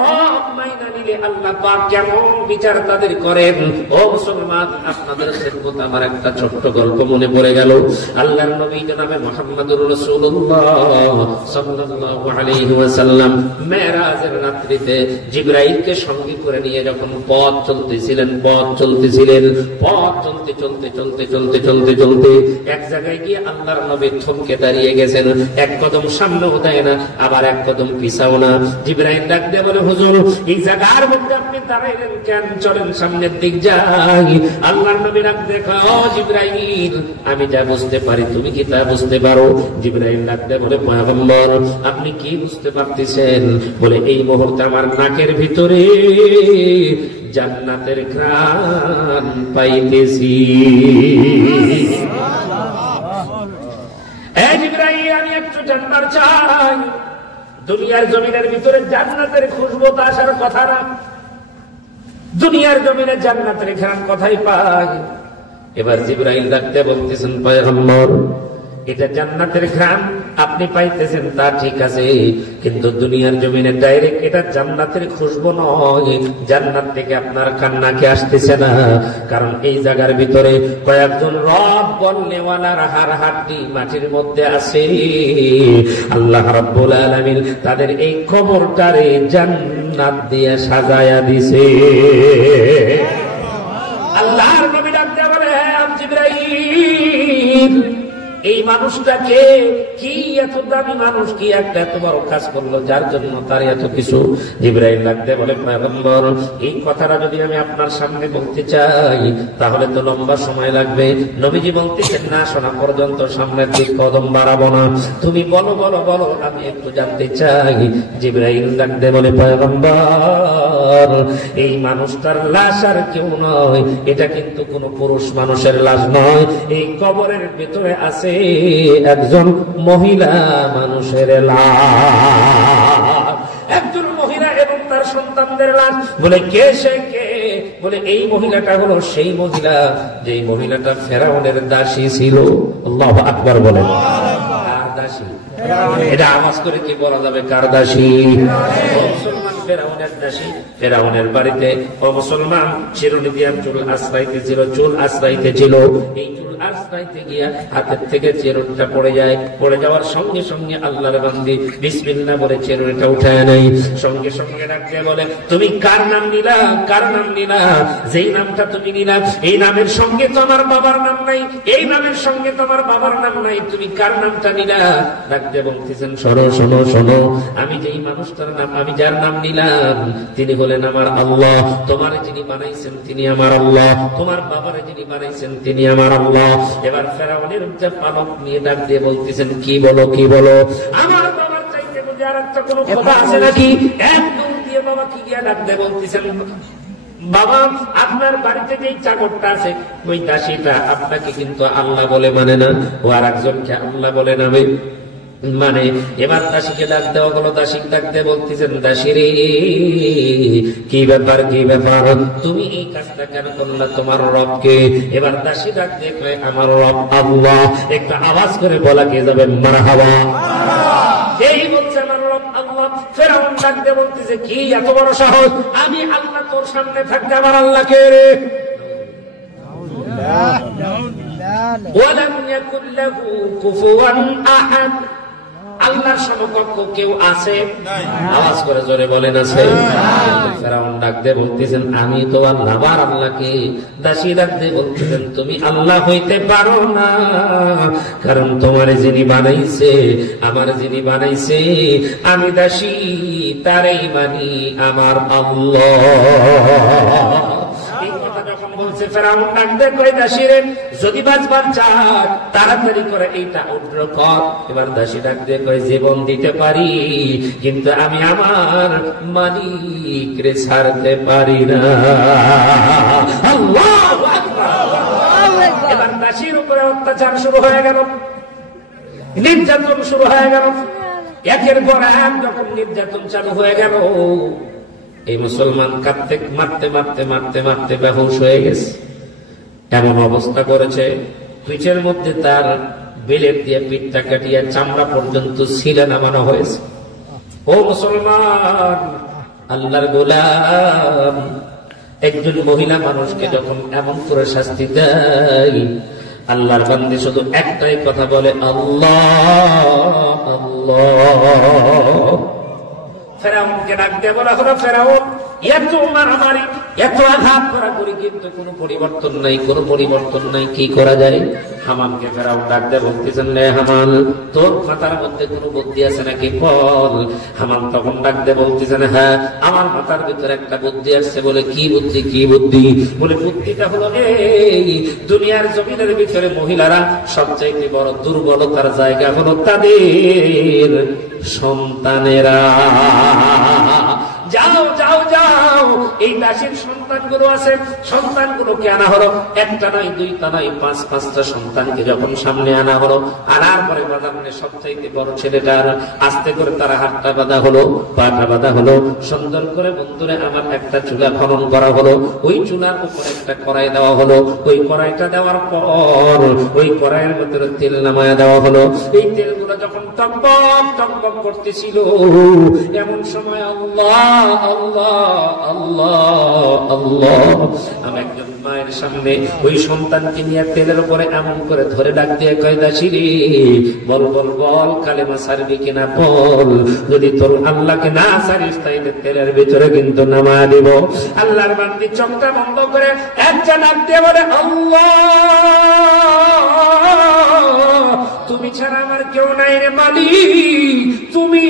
রব মাইনা নিলে আল্লাহ পাক কেমন বিচার তাদের করেন। ও মুসলমান, আপনাদের খেদমত আমার একটা ছোট্ট গল্প মনে পড়ে গেল। আল্লাহর নবী জনাবে মুহাম্মদুর রাসূলুল্লাহ সাল্লাল্লাহু আলাইহি ওয়াসাল্লাম মেরাজের রাত্রিতে জিবরাইলকে সঙ্গে করে নিয়ে যখন পথ চলতেছিলেন, পথ চলতে চলতে এক জায়গায় গিয়ে আল্লাহর নবী থমকে দাঁড়িয়ে গেছেন। এক কদম সামনেও দেয় না, আবার এক কদম পিছাও না। জিবরাইল ডাক দিয়ে বলে, হুজুর এই জায়গার মধ্যে আপনি দাঁড়াইলেন কেন? চলেন সামনের দিক যাই। আল্লাহর নবী ডাক দেখো, জিবরাইল আমি যা বুঝতে পারি তুমি কি তা বুঝতে পারো? জিবরাইল ডাক দিয়ে বলে, পয়গম্বর আপনি কি বুঝতে পারতেছেন? বলে, এই মুহূর্তে আমার নাকের ভিতরে জান্নাতের ঘ্রাণ পাইতেছি। আমি একটু জান্নাত চাই। দুনিয়ার জমিনের ভিতরে জান্নাতের খুশবু তো আসার কথা না, দুনিয়ার জমিনে জান্নাতের ঘ্রাণ কথাই পাই। এবার জিবরাইল ডাকতে বলতেছেন, পয়গম্বর এটা জান্নাতের ঘ্রাণ আপনি পাইতেছেন তা ঠিক আছে, কিন্তু দুনিয়ার জমিনে ডাইরেক্ট এটা জান্নাতের খুশবু নয়, জান্নাত থেকে আপনার কান্নাকে আসতেছে না। কারণ এই জায়গার ভিতরে কয়েকজন রব বলনেওয়ালার হাড় হাড্ডি মাটির মধ্যে আছে। আল্লাহ রাব্বুল আলামিন তাদের এই কবরটারে জান্নাত দিয়ে সাজায়া দিছে। আল্লাহর নবী ডাকতে বলে, জিবরাইল এই মানুষটাকে, কি এত দামি মানুষ, কি একটা এত বড় কাজ করলো যার জন্য তার এত কিছু। জিবরাইল লাগতে বলে পয়গম্বর, এই কথাটা যদি আমি আপনার সামনে বলতে চাই তাহলে তো লম্বা সময় লাগবে। নবীজি বলতেছেন, না শোনা পর্যন্ত সামনের দিক কদম বাড়াবো না, তুমি বলো বলো বলো, আমি একটু জানতে চাই। জিবরাইল লাগতে বলে পয়গম্বর, এই মানুষটার লাশ আর কেউ নয়, এটা কিন্তু কোন পুরুষ মানুষের লাশ নয়, এই কবরের ভিতরে আছে একজন মহিলা মানুষের লাশ, একজন মহিলা এবং তার সন্তানদের লাশ। বলে কে সে, কে? বলে এই মহিলাটা হলো সেই মহিলা যে মহিলাটা ফেরাউনের দাসী ছিল। আল্লাহু আকবার বলেন। কার দাসী? এটা আওয়াজ করে কি বলা যাবে কার দাসী? মুসলমান ফেরাউনের দাসী। ফেরাউনের বাড়িতে ও মুসলমান চিরুনি দিয়া চুল আশ্রাইতেছিল, চুল আশ্রাইতেছিল। এই চুল আশ্রাইতে গিয়া হাতের থেকে চিরুনিটা পড়ে যায়, পড়ে যাওয়ার সঙ্গে সঙ্গে আল্লাহর বান্দি বিসমিল্লাহ বলে চিরুনিটা উঠায় নাই। সঙ্গে সঙ্গে ডাকতে বলে, তুমি কার নাম নিলা? কার নাম নিলা? যেই নামটা তুমি নিলা এই নামের সঙ্গে তো আমার বাবার নাম নাই, এই নামের সঙ্গে তো আমার বাবার নাম নাই, তুমি কার নামটা নিলা? ডাকতে বলতেছেন, শোনো শোনো শোনো, আমি যেই মানুষটার নাম, আমি যার নাম নিলাম তিনি হলেন আমার আল্লাহ। তোমার যিনি বানাইছেন তিনি আমার আল্লাহ, তোমার বাবারে যিনি বানাইছেন তিনি আমার আল্লাহ। এবার ফেরাউনের পালক নিয়ে ডাক দিয়ে বলতেছেন, কি বলো কি বলো? আমার বাবার চাইতে বুঝে আর একটা কোনো খোদা আছে নাকি? একদম দিয়ে বাবা কি গিয়া ডাক দিয়ে বলতেছেন, বাবা আপনার বাড়িতে যেই চাকরটা আছে ওই দাসীটা আপনাকে কিন্তু আল্লাহ বলে মানে না, ও আর একজনকে আল্লাহ বলে নামে মানে। এবার দাসীকে ডাক দেওয়া হলো, দাসী ডাক দিয়ে বলতেছেন, দাসী রে কি ব্যাপার, কি ব্যাপার, তুমি এই কাজটা কেন করলা? তোমার রবকে? এবার দাসী ডাক দিয়ে কয়, আমার রব আল্লাহ। একটা আওয়াজ করে বলা কে যাবে মারহাবা। এই বলছে আমার রব আল্লাহ। ফেরাউন ডাক দিয়ে বলতেছে, কি এত বড় সাহস, আমি আল্লাহ তোর সামনে থাকতে আমার আল্লাহকে রে? ওয়ালাম ইয়াকুল লাহু কুফুয়ান আহাদ, আল্লাহর সমকক্ষ কেউ আছে? আওয়াজ করে জোরে বলেন আছে। ফেরাউন ডাক দিয়ে বলতেছেন, আমি তো আল্লাহ, আবার আল্লাহকে। দাসী ডাক দিয়ে বলতেছেন, তুমি আল্লাহ হইতে পারো না, কারণ তোমার যিনি বানাইছে, আমার যিনি বানাইছে, আমি দাসী তারই মানি আমার আল্লাহ। বলছে ফেরাউন ডাক দিয়ে কয়, দাসী রে যদি বাঁচবার চায় তাড়াতাড়ি করে এইটা উদ্র কর। এবার দাসী ডাক দিয়ে কয়, জীবন দিতে পারি কিন্তু আমি আমার মালিক রে ছাড়তে পারি না। আল্লাহু আকবার। এবার দাসীর উপরে অত্যাচার শুরু হয়ে গেল, নির্যাতন শুরু হয়ে গেল, একের পর এক যখন নির্যাতন চালু হয়ে গেল, এই মুসলমান কাঁদতে মারতে মারতে মারতে মারতে বেহুশ হয়ে গেছে। এমন অবস্থা করেছে পিঠের মধ্যে তার বেলেট দিয়ে পিঠটা কাটিয়ে চামড়া পর্যন্ত ছিলে নামানো হয়েছে। ও মুসলমান, আল্লাহর গোলাম, একজন মহিলা মানুষকে যখন এমন করে শাস্তি দেয়, আল্লাহর বান্দী শুধু একটাই কথা বলে, আল্লাহ আল্লাহ। ফেরাউনকে ডাক দিয়ে বলা হলো, ফেরাউন এত মারামারি, এত আঘাত করা করি কিন্তু কোনো পরিবর্তন নাই, কোনো পরিবর্তন নাই, কি করা যায়? হামানকে ফেরাউন ডাক দিয়ে বলতেছেন, রে হামান, তোর মাথার মধ্যে কোনো বুদ্ধি আছে নাকি বল? হামান তখন ডাক দিয়ে বলতেছেন, হ্যাঁ আমার মাথার ভিতরে একটা বুদ্ধি আসছে। বলে কি বুদ্ধি, কি বুদ্ধি? বলে বুদ্ধিটা হলো এই, দুনিয়ার জমিনের ভিতরে মহিলারা সবচাইতে বড় দুর্বলতার জায়গা হলো তাদের সন্তানেরা। যাও যাও যাও, এই দাসীর সন্তানগুলো আছে, সন্তানগুলোকে আনা হলো, একটা নয় দুইটা নয় পাঁচ পাঁচটা সন্তানকে যখন সামনে আনা হলো, আনার পরে বাজারে সবচাইতে বড় ছেলেটার আস্তে করে তারা হাতটা বাঁধা হলো, পাটা বাঁধা হলো, সুন্দর করে বন্ধুরে আমার একটা চুলা খনন করা হলো, ওই চুলার উপর একটা কড়াই দেওয়া হলো, ওই কড়াইটা দেওয়ার পর ওই কড়াইয়ের ভিতরে তেল নামায়া দেওয়া হলো। এই তেলগুলো যখন টকবক টকবক করতেছিল, এমন সময় আল্লাহ আল্লাহ আল্লাহ আল্লাহ, আমি একজন মায়ের সামনে ওই সন্তানকে নিয়ে তেলের উপরে এমন করে ধরে ডাক দিয়ে কয় দাসিরে বল বল বল কালেমা ছাড়বি কিনা বল, যদি তোর আল্লাহকে না ছাড়িস তাইলে তেলের ভিতরে কিন্তু নামা দিব। আল্লাহর বান্দি চোখটা বন্ধ করে একটা ডাক দিয়ে বলে আল্লাহ তুমি ছাড়া আমার কেউ নাই রে মালিক, তুমি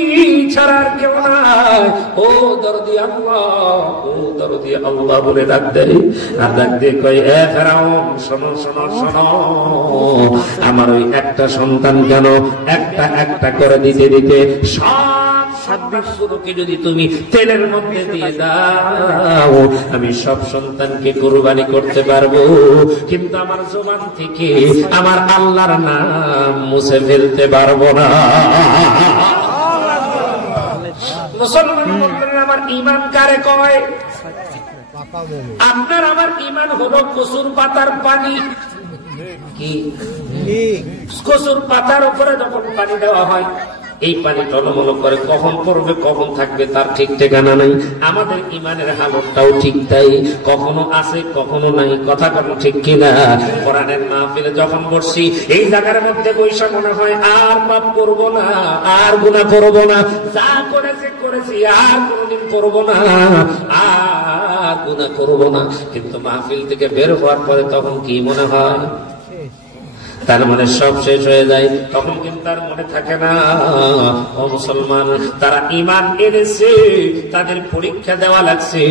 ছাড়া আর কেউ নাই, ও দরদি আল্লাহ, ও দরদি আল্লাহ বলে ডাক দেয়। আর ডাক দিয়ে কয় এ ফেরাউন শোনো শোনো শোনো, আমার ওই একটা সন্তান কেন একটা একটা করে দিতে দিতে সব সন্তানগুলোকে যদি তুমি তেলের মধ্যে দিয়ে দাও আমি সব সন্তানকে কুরবানি করতে পারবো, কিন্তু আমার জবান থেকে আমার আল্লাহর নাম মুছে ফেলতে পারবো না। মুসলমান আমার ইমান কারে কয়? আপনার আমার ইমান হলো কসুর পাতার পানি। কি কসুর পাতার উপরে যখন পানি দেওয়া হয় এই পানি টলমল করে কখন পড়বে কখন থাকবে তার ঠিক ঠিকানা নাই। আমাদের ইমানের হালতটাও ঠিক তাই, কখনো আছে কখনো নাই। কথা কোনো ঠিক কিনা? কোরআনের মাহফিলে যখন বসছি এই জায়গার মধ্যে বৈশা মনে হয় আর পাপ করবো না, আর গুনাহ করবো না, যা করেছি আর কোনদিন করবো না, আর গুনাহ করবো না। কিন্তু মাহফিল থেকে বের হওয়ার পরে তখন কি মনে হয়? তার মানে সব শেষ হয়ে যায়, তখন কিন্তু তার মনে থাকে না। ও মুসলমান, তারা ঈমান এনেছে, তাদের পরীক্ষা দেওয়া লাগছে,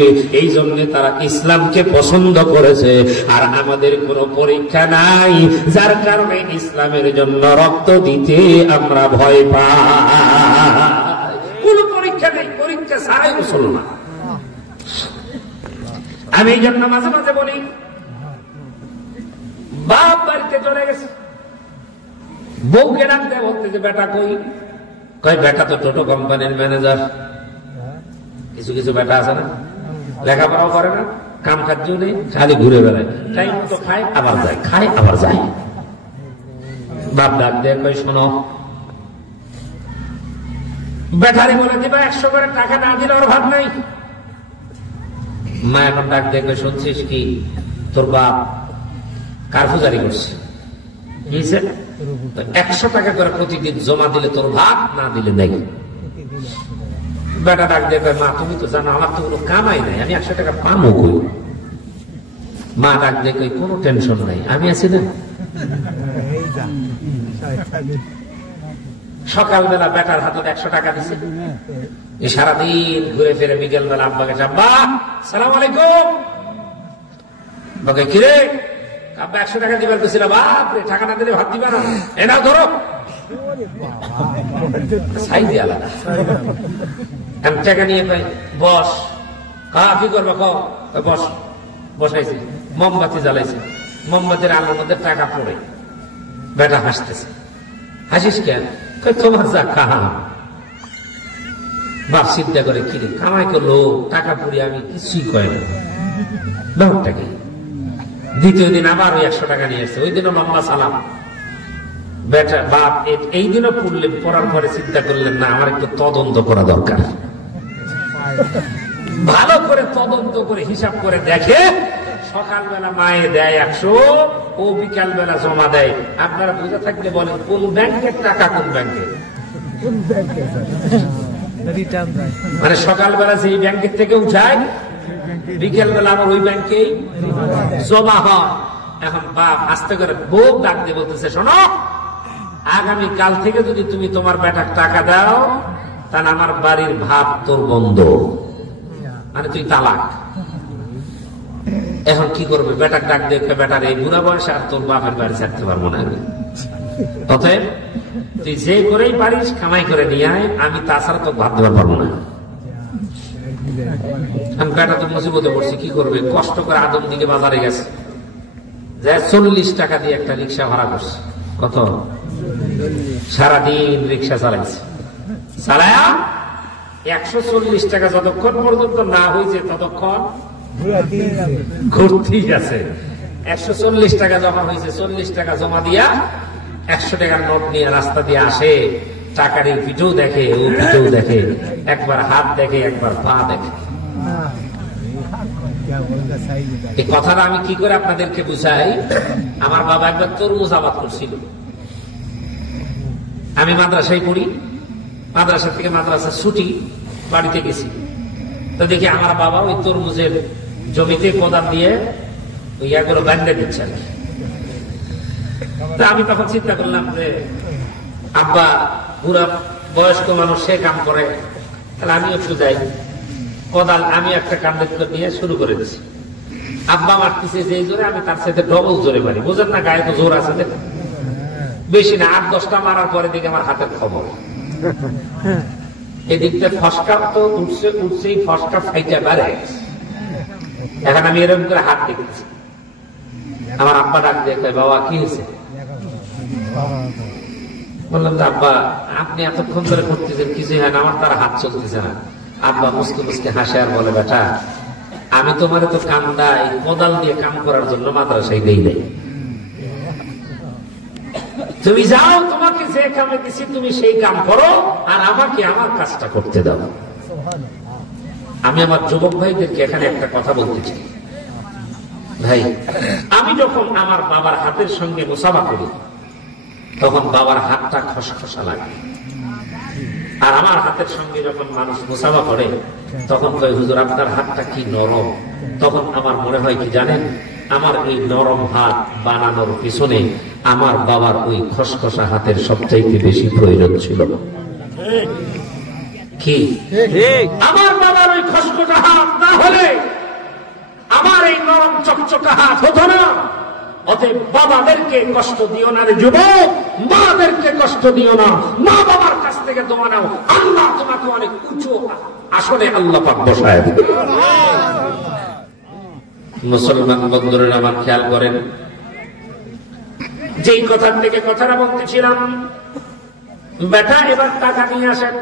এই জন্য তারা ইসলামকে পছন্দ করেছে। আর আমাদের কোনো পরীক্ষা নাই, যার কারণে ইসলামের জন্য রক্ত দিতে আমরা ভয় পাই। কোনো পরীক্ষা নেই, পরীক্ষা ছাড়াই মুসলমান। আমি এই জন্য মাঝে মাঝে বলি, বাপ বাড়িতে চলে গেছে, বউকে ডাকতে বলতে যে বেটা কই? কয় বেটা তো টোটো কোম্পানির ম্যানেজার। কিছু কিছু বেটা আছে না, লেখাপড়াও করে না, কাম কাজও নেই, খালি ঘুরে বেড়ায়, টাইম মতো খায় আবার যায়, খায় আবার যায়। বাপ ডাক দিয়ে কই শোনো, বেটারে বলে দিবা 100 করে টাকা না দিলে ওর ভাব নাই। মা এখন ডাক দিয়ে কই শুনছিস কি, তোর বাপ কার্ফু জারি করছে, 100 টাকা করে প্রতিদিন জমা দিলে তোর ভাত, না দিলে নেই। বেটা ডাক দিয়ে মা তুমি তো জানো আমার তো কোনো কামাই নাই, আমি 100 টাকা পাবো কই? মা ডাক দিয়ে কই কোনো টেনশন নাই, আমি আছি না। সকালবেলা বেটার হাতে 100 টাকা দিছে, সারাদিন ঘুরে ফিরে বিকেল বেলা আব্বাকে আব্বা সালাম আলাইকুম, কিরে আব্বা 100 টাকা দিবার গেছিল, বাপরে টাকা না দিলে ভাত দিবা না, এনা ধরো সাইজ আলাদা। আমি টাকা নিয়ে পাই, বস কি করবো বস। বসাইছি, মোমবাতি জ্বালাইছি, মোমবাতির আলোর মধ্যে টাকা পড়ে। বেটা হাসতেছে, হাসিস কেন? তোমার যা কাহা। বাপ চিন্তা করে কিরে কামাই করলো টাকা পড়ে, আমি কিছুই কয় না, ব্যাপারটাকে। দ্বিতীয় দিন আবার ওই 100 টাকা নিয়ে আসছে, ওই দিনও লম্বা সালাম। বেটা বাপ এই দিনও পড়লেন, পড়ার পরে চিন্তা করলেন না আমার একটু তদন্ত করা দরকার। ভালো করে তদন্ত করে হিসাব করে দেখে, সকালবেলা মায়ে দেয় 100, ও বিকাল বেলা জমা দেয়। আপনারা বুঝে থাকলে বলেন কোন ব্যাংকের টাকা কোন ব্যাংকে? মানে সকালবেলা সেই ব্যাংকের থেকে উঠায়, বিকেল বেলা আমার ওই ব্যাংকে জমা হয়। এখন বাপ আস্তে করে বউ ডাক দিয়ে বলতেছে শোনো, আগামী কাল থেকে যদি তুমি তোমার বেটার টাকা দাও তাহলে আমার বাড়ির ভাত তোর বন্ধ, মানে তুই তালাক। এখন কি করবে? বেটার ডাক দিয়ে বেটার এই বুড়া বয়সে আর তোর বাপের বাড়ি ছাড়তে পারবো না, অতএব তুই যে করেই পারিস কামাই করে নিয়ে আয়, আমি তাছাড়া তো ভাত দেওয়া পারবো না। বেটা তো মুসিবতে পড়ছে, কি করবে? কষ্ট করে আদম দিকে বাজারে গেছে, 40 টাকা দিয়ে একটা রিক্সা ভাড়া করছে। কত? সারাদিন রিক্সা চালাইছে, চালায়া 140 টাকা যতক্ষণ পর্যন্ত না হয়েছে ততক্ষণ ঘুরতেই আছে। 140 টাকা জমা হয়েছে, 40 টাকা জমা দিয়া 100 টাকার নোট নিয়ে রাস্তা দিয়ে আসে, টাকার এই পিঠেও দেখে ও পিঠেও দেখে, একবার হাত দেখে একবার পা দেখে। এই কথাটা আমি কি করে আপনাদেরকে বুঝাই? আমার বাবা একবার তরমুজ আবাদ করছিল। আমি মাদ্রাসায় পড়ি, মাদ্রাসা থেকে মাদ্রাসা ছুটি বাড়িতে গেছি, তো দেখি আমার বাবা ওই তরমুজের জমিতে কোদাল দিয়ে ওই ইয়াগুলো বাঁধে দিচ্ছে। আমি তখন চিন্তা করলাম যে আব্বা পুরা বয়স্ক মানুষ, সে কাম করে, তাহলে আমি একটু যাই। কোদাল আমি একটা কান্দে নিয়ে শুরু করে দিচ্ছি। আব্বা মারতেছে যে জোরে, আমি তার সাথে ডবল জোরে মারি। বুঝেন না, গায়ে তো জোর আছে, বেশি না, 8-10টা মারার পরে দিকে আমার হাতের খবর। এদিকটা ফসকা তো উঠছেই ফসকা ফাইটা বাড়ে। এখন আমি এরকম করে হাত দেখেছি। আমার আব্বা ডাক দিয়ে, বাবা কি হয়েছে? বললাম যে আব্বা আপনি এতক্ষণ ধরে করতেছেন, কিছু হয় না, আমার তার হাত চলতেছে না। আব্বা মুসকে মুসকে হাসে আর বলে, বেটা আমি তোমার তো কামদাই কোদাল দিয়ে কাম করার জন্য মাদ্রাসায় দেই নাই। তুমি যাও, তোমাকে যে কামে দিছি তুমি সেই কাম করো, আর আমাকে আমার কাজটা করতে দাও। আমি আমার যুবক ভাইদেরকে এখানে একটা কথা বলতে চাই। ভাই, আমি যখন আমার বাবার হাতের সঙ্গে মুসাফা করি, তখন বাবার হাতটা খসখসা লাগে। আর আমার হাতের সঙ্গে যখন মানুষ মুসাফা করে, তখন কয় হুজুর আপনার হাতটা কি নরম। তখন আমার মনে হয় কি জানেন, আমার এই নরম হাত বানানোর পিছনে আমার বাবার ওই খসখসা হাতের সবচাইতে বেশি প্রয়োজন ছিল। কি আমার বাবার ওই খসখসা হাত না হলে আমার এই নরম চকচকা হাত হতো না। অতএব বাবাদেরকে কষ্ট দিও না রে যুবক, মাদেরকে কষ্ট দিও না। মা বাবার কাছ থেকে দোয়া নাও, আল্লাহ তোমাকে অনেক উঁচু আসলে আল্লাহ পাক বসায় দিবে। মুসলমান বন্ধুরা আমার খেয়াল করেন, যেই কথার থেকে কথাটা বলতেছিলাম, বেটা এবার টাকা নিয়ে আসেন।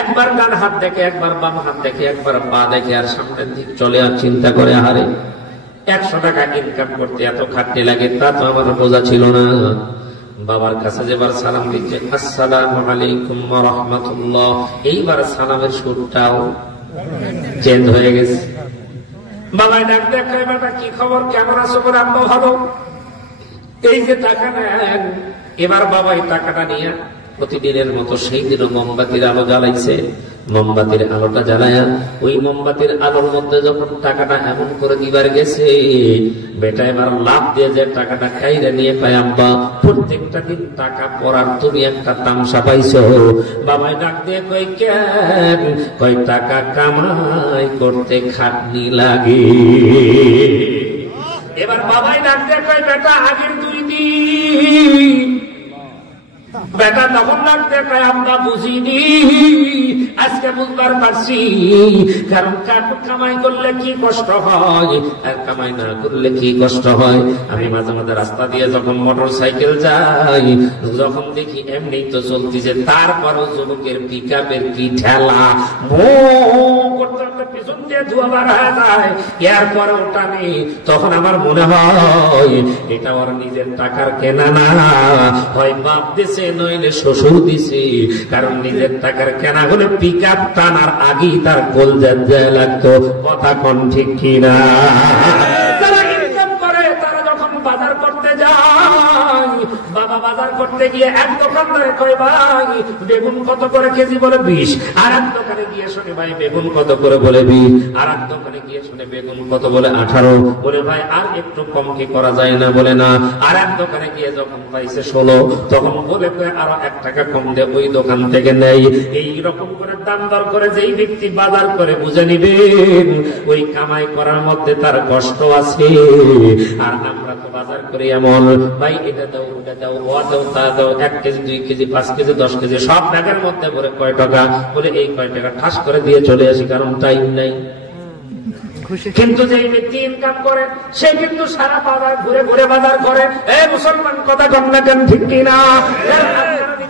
একবার ডান হাত দেখে, একবার বাম হাত দেখে, একবার পা দেখে, আর সামনের দিক চলে, আর চিন্তা করে আহারে 100 টাকা ইনকাম করতে এত খাটনি লাগে, তা তো আমার বোঝা ছিল না। বাবার কাছে যেবার সালাম দিচ্ছে, আসসালামু আলাইকুম ওয়া রাহমাতুল্লাহ, এইবার সালামের সুরটাও চেঞ্জ হয়ে গেছে। বাবা ডাক দেখায়, বেটা কি খবর, কেমন আছো? বলে আম্মা ভালো। এই যে টাকা নেন, এবার বাবা এই টাকাটা নিয়ে প্রতিদিনের মতো সেই দিনও মোমবাতির আলো জ্বালাইছে। মোমবাতির আলোটা জ্বালায়া ওই মোমবাতির আলোর মধ্যে যখন টাকাটা এমন করে দিবার গেছে, বেটা এবার লাভ দিয়ে যে টাকাটা খাইরে নিয়ে পায়, আব্বা প্রত্যেকটা দিন টাকা পড়ার তুমি একটা তামসা পাইছো। বাবাই ডাক দিয়ে কই কেন? কই টাকা কামাই করতে খাটনি লাগে। এবার বাবাই ডাক দিয়ে কই বেটা আগের 2 দিন। বেটা তখন লাগতে কয় আমরা বুঝিনি, আজকে বুঝবার পারছি। কারণ কামাই করলে কি কষ্ট হয়, আর কামাই না করলে কি কষ্ট হয়। আমি মাঝে মাঝে রাস্তা দিয়ে যখন মোটর সাইকেল যাই, যখন দেখি এমনি তো চলতেছে, তারপরও যুবকের পিকআপের কি ঠেলা, পেছন দিয়ে ধোয়া বার হয়ে যায়, এরপরে ওটা নেই। তখন আমার মনে হয় এটা ওর নিজের টাকার কেনা না, হয় বাপ দিছে নইলে শ্বশুর দিছে। কারণ নিজের টাকার কেনা হলে পিকআপ টানার আগেই তার কলজা যায় লাগতো। কথা কোন ঠিক কিনা? যারা ইনকাম করে তারা যখন বাজার করতে যায়, বাবা বাজার করতে গিয়ে এক দোকানদারে কয় ভাই বেগুন কত করে কেজি? বলে 20। আর এক দোকানে গিয়ে শুনে ভাই বেগুন কত করে? বলে 20। আর এক দোকানে গিয়ে শুনে বেগুন কত? বলে 18। বলে ভাই আর একটু কম কি করা যায় না? বলে না। আর এক দোকানে গিয়ে যখন পাইছে 16, তখন বলে আরো 1 টাকা কম দে, ওই দোকান থেকে নেই। এইরকম করে দাম দর করে যেই ব্যক্তি বাজার করে বুঝে নিবেন ওই কামাই করার মধ্যে তার কষ্ট আছে। আর আমরা তো বাজার করি এমন, ভাই এটা দাও ওটা দাও, ও দাও তা দাও, 1 কেজি 2 কেজি 5 কেজি 10 কেজি সব ব্যাগের মধ্যে ভরে কয় টাকা? বলে এই কয় টাকা ঠাস করে দিয়ে চলে আসি, কারণ টাইম নাই। কিন্তু যে ব্যক্তি ইনকাম করে সে কিন্তু সারা বাজার ঘুরে ঘুরে বাজার করে। এই মুসলমান কথা কন না কেন ঠিক কিনা?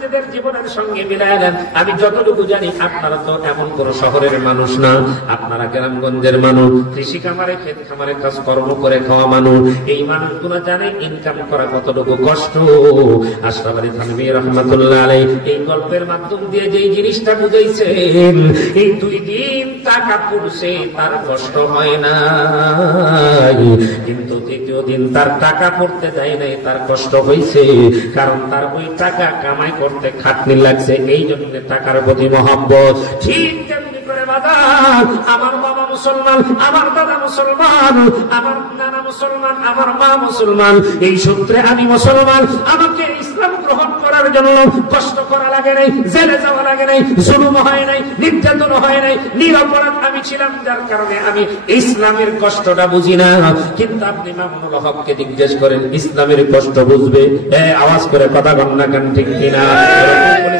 নিজেদের জীবনের সঙ্গে মিলায় নেন। আমি যতটুকু জানি আপনারা তো এমন কোন শহরের মানুষ না, আপনারা গ্রামগঞ্জের মানুষ, কৃষি খামারে ক্ষেত খামারে কাজ কর্ম করে খাওয়া মানুষ। এই মানুষগুলো জানে ইনকাম করা কতটুকু কষ্ট। আশরাফ আলী থানভী রাহমাতুল্লাহ আলাইহি এই গল্পের মাধ্যম দিয়ে যেই জিনিসটা বুঝাইছেন, এই 2 দিন টাকা পড়ছে তার কষ্ট হয় না, কিন্তু 3য় দিন তার টাকা পড়তে দেয় নাই, তার কষ্ট হয়েছে। কারণ তার ওই টাকা কামাই করতে খাটনি লাগছে, এই জন্য টাকার প্রতি মহব্বত। ঠিক তেমনি করে বাদান, আমার বাবা মুসলমান, আমার দাদা মুসলমান, আমার নানা মুসলমান, আমার মা মুসলমান, এই সূত্রে আমি মুসলমান। আমাকে ইসলাম গ্রহণ করার জন্য কষ্ট করা লাগে নাই, জেলে যাওয়া লাগে নাই, জুলুম হয় নাই, নির্যাতন হয় নাই, নিরপরাধ আমি ছিলাম, যার কারণে আমি ইসলামের কষ্টটা বুঝি না। কিন্তু আপনি মামুনুল হককে জিজ্ঞেস করেন ইসলামের কষ্ট বুঝবে? আওয়াজ করে কথা গণনা কান ঠিক কিনা?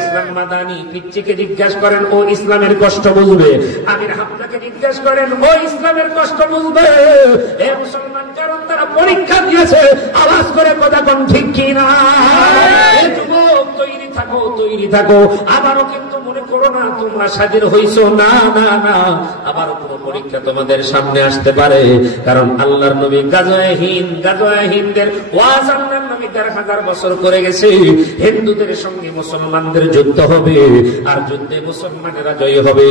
ইসলাম মাদানি পিচ্চিকে জিজ্ঞেস করেন, ও ইসলামের কষ্ট বুঝবে? আমির হামজাকে জিজ্ঞেস করেন, ও ইসলামের কষ্ট বুঝবে? এ মুসলমান, কারণ তারা পরীক্ষা দিয়েছে। আওয়াজ করে কথা কোন ঠিক কিনা? তৈরি থাকো, তৈরি থাকো। আবারও কিন্তু মনে করো না তোমরা স্বাধীন হইছো, না না না, আবারও কোন পরীক্ষা তোমাদের সামনে আসতে পারে। কারণ আল্লাহর নবী গাজওয়ে হিন্দের ওয়াজ আল্লাহর নবী 1000 বছর করে গেছে। হিন্দুদের সঙ্গে মুসলমানদের যুদ্ধ হবে, আর যুদ্ধে মুসলমানেরা জয়ী হবে।